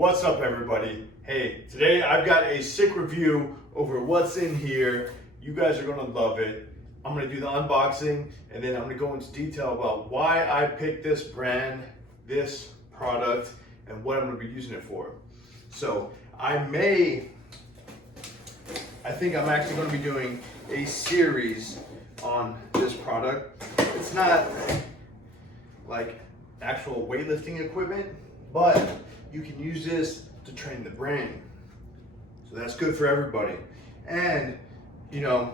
What's up, everybody? Hey, today I've got a sick review over what's in here. You guys are gonna love it. I'm gonna do the unboxing and then I'm gonna go into detail about why I picked this brand, this product, and what I'm gonna be using it for. So I think I'm actually gonna be doing a series on this product. It's not like actual weightlifting equipment, but you can use this to train the brain. So that's good for everybody. And, you know,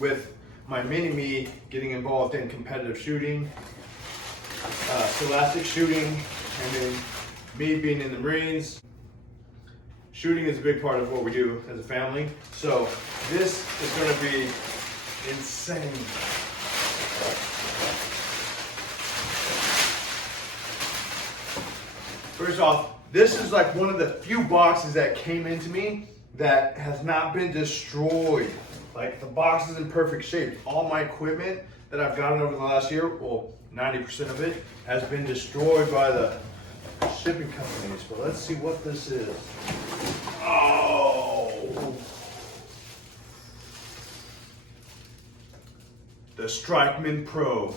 with my mini-me getting involved in competitive shooting, scholastic shooting, and then me being in the Marines, shooting is a big part of what we do as a family. So this is gonna be insane. First off, this is like one of the few boxes that came into me that has not been destroyed. Like the box is in perfect shape. All my equipment that I've gotten over the last year, well, 90% of it has been destroyed by the shipping companies. But let's see what this is. Oh! The Strikeman Pro.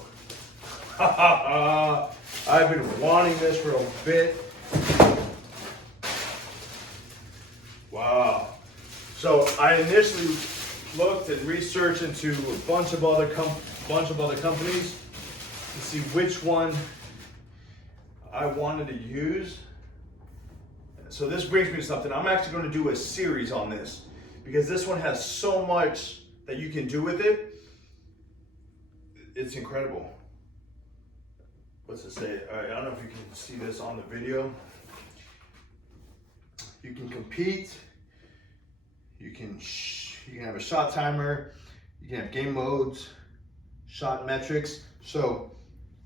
I've been wanting this for a bit. Wow. So I initially looked and researched into a bunch of other companies to see which one I wanted to use. So this brings me to something. I'm actually going to do a series on this because this one has so much that you can do with it. It's incredible. What's it say? All right, I don't know if you can see this on the video. You can compete. You can have a shot timer. You can have game modes, shot metrics. So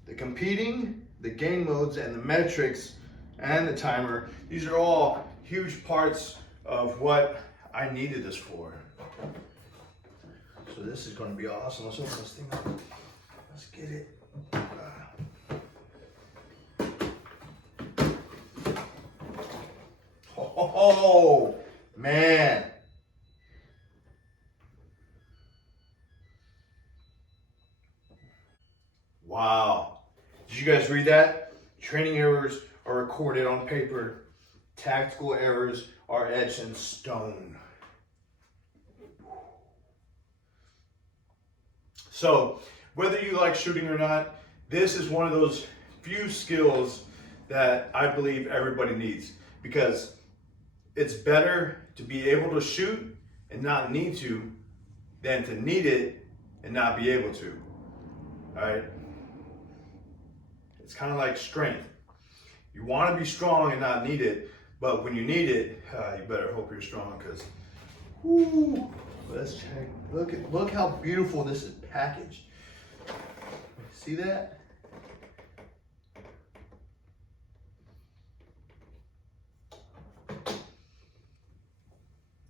the competing, the game modes, and the metrics, and the timer, these are all huge parts of what I needed this for. So this is going to be awesome. Let's open this thing up. Let's get it. Oh, man. Wow. Did you guys read that? Training errors are recorded on paper. Tactical errors are etched in stone. So, whether you like shooting or not, this is one of those few skills that I believe everybody needs, because it's better to be able to shoot and not need to than to need it and not be able to. All right? It's kind of like strength. You want to be strong and not need it, but when you need it, you better hope you're strong, because let's check. Look how beautiful this is packaged. See that?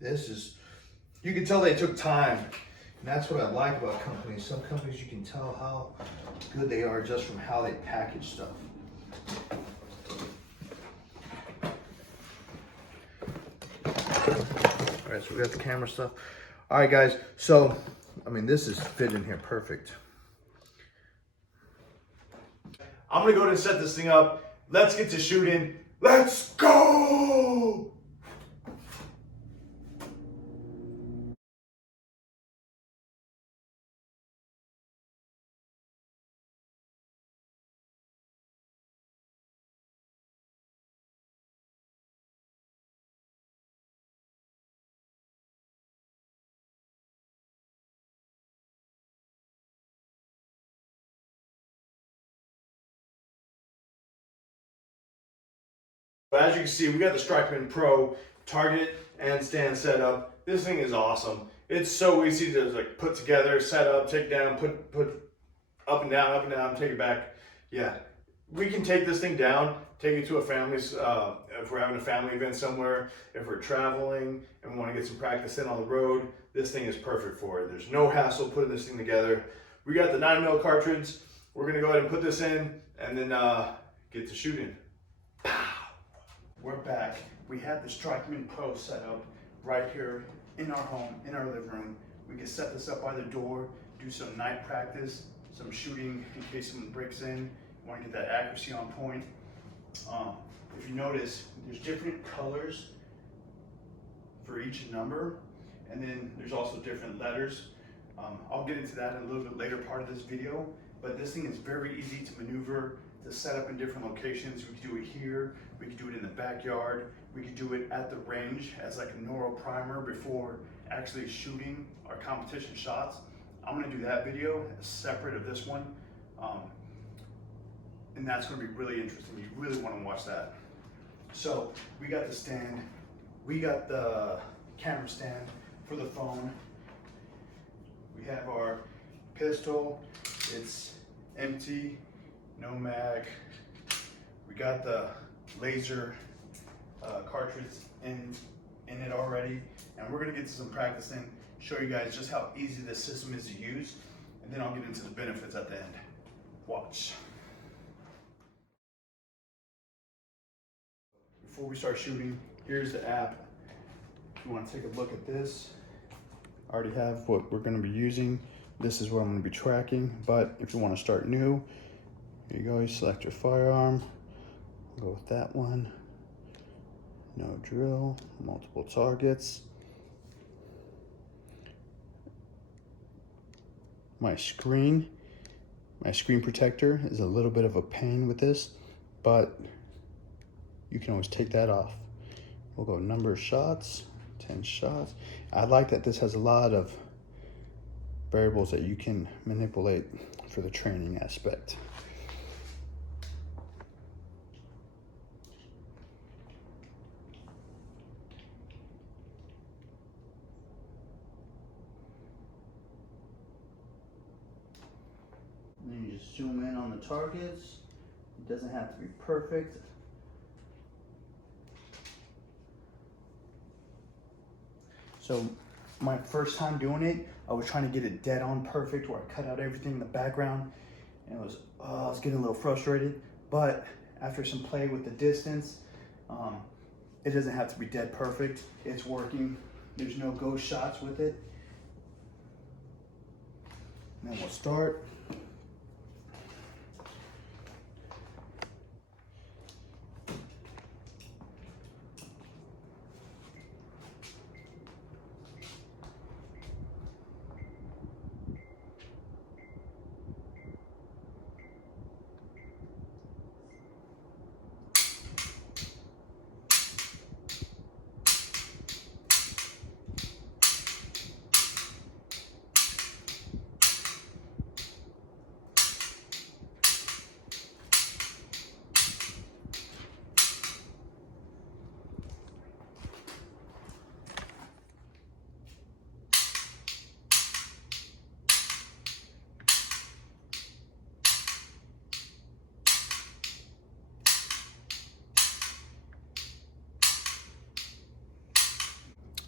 This is, you can tell they took time. And that's what I like about companies. Some companies, you can tell how good they are just from how they package stuff. All right, so we got the camera stuff. All right, guys. So, I mean, this is fit in here perfect. I'm gonna go ahead and set this thing up. Let's get to shooting. Let's go! But as you can see, we got the Strikeman Pro target and stand setup. This thing is awesome. It's so easy to like put together, set up, take down, put up and down, take it back. Yeah, we can take this thing down, take it to a family's, if we're having a family event somewhere, if we're traveling and we want to get some practice in on the road, this thing is perfect for it. There's no hassle putting this thing together. We got the 9mm cartridge. We're gonna go ahead and put this in and then get to shooting. Pow! we're back. We have the Strikeman Pro set up right here in our home, in our living room. We can set this up by the door, do some night practice, some shooting in case someone breaks in. You want to get that accuracy on point. If you notice, there's different colors for each number, and then there's also different letters. I'll get into that in a little bit later part of this video, but this thing is very easy to maneuver, to set up in different locations. We can do it here, we can do it in the backyard, we can do it at the range as like a neuro primer before actually shooting our competition shots. I'm gonna do that video separate of this one, and that's gonna be really interesting. You really wanna watch that. So we got the stand, we got the camera stand for the phone. We have our pistol, it's empty, no mag. We got the laser cartridge in it already, and we're gonna get to some practice in, show you guys just how easy this system is to use, and then I'll get into the benefits at the end. Watch. Before we start shooting, here's the app. If you want to take a look at this, I already have what we're going to be using. This is what I'm going to be tracking, but if you want to start new, here you go. You select your firearm, go with that one. No drill, multiple targets. My screen protector is a little bit of a pain with this, but you can always take that off. We'll go number of shots, 10 shots. I like that this has a lot of variables that you can manipulate for the training aspect. And then you just zoom in on the targets. It doesn't have to be perfect. So my first time doing it, I was trying to get it dead on perfect where I cut out everything in the background, and I was getting a little frustrated. But after some play with the distance, it doesn't have to be dead perfect. It's working. There's no ghost shots with it. And then we'll start.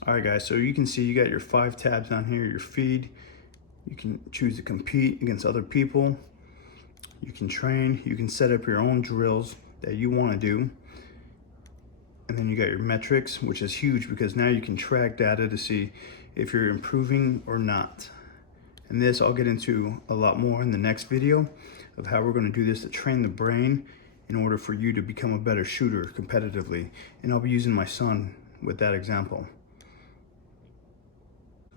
All right guys, so you can see you got your 5 tabs down here, your feed. You can choose to compete against other people. You can train, you can set up your own drills that you want to do. And then you got your metrics, which is huge because now you can track data to see if you're improving or not. And this I'll get into a lot more in the next video of how we're going to do this to train the brain in order for you to become a better shooter competitively. And I'll be using my son with that example.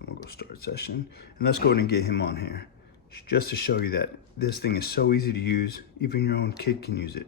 We'll go start session, and let's go ahead and get him on here just to show you that this thing is so easy to use, even your own kid can use it.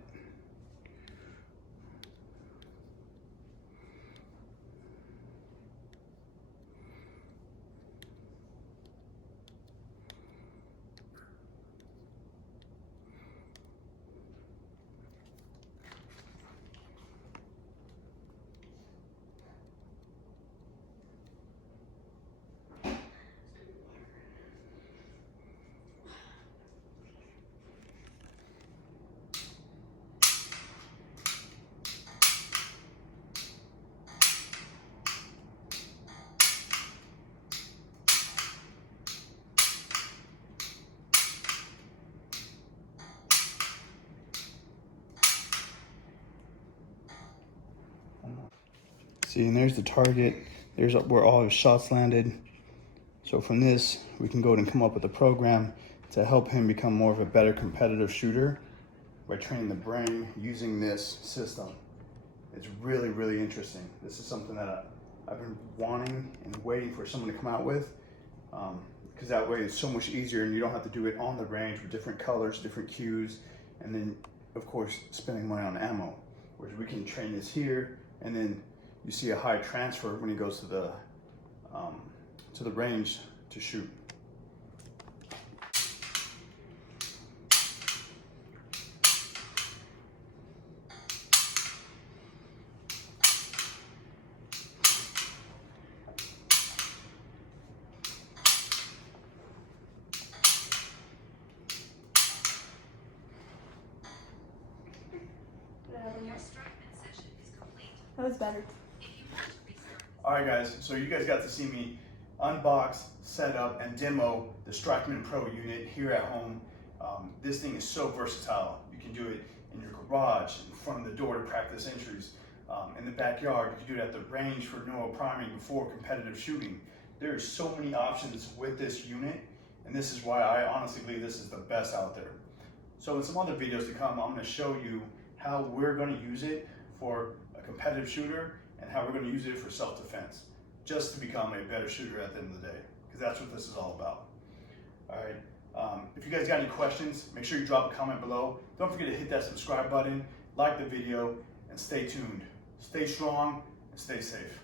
See, and there's the target. There's where all his shots landed. So from this, we can go and come up with a program to help him become more of a better competitive shooter by training the brain using this system. It's really, really interesting. This is something that I've been wanting and waiting for someone to come out with, because that way it's so much easier and you don't have to do it on the range with different colors, different cues, and then of course spending money on ammo. Whereas we can train this here, and then you see a high transfer when he goes to the range to shoot. That was better. All right, guys, so you guys got to see me unbox, set up, and demo the Strikeman Pro unit here at home. This thing is so versatile. You can do it in your garage, in front of the door to practice entries, in the backyard. You can do it at the range for neural priming before competitive shooting. There are so many options with this unit, and this is why I honestly believe this is the best out there. So in some other videos to come, I'm going to show you how we're going to use it for a competitive shooter and how we're going to use it for self-defense, just to become a better shooter at the end of the day, because that's what this is all about. All right. If you guys got any questions, make sure you drop a comment below. Don't forget to hit that subscribe button, like the video, and stay tuned. Stay strong and stay safe.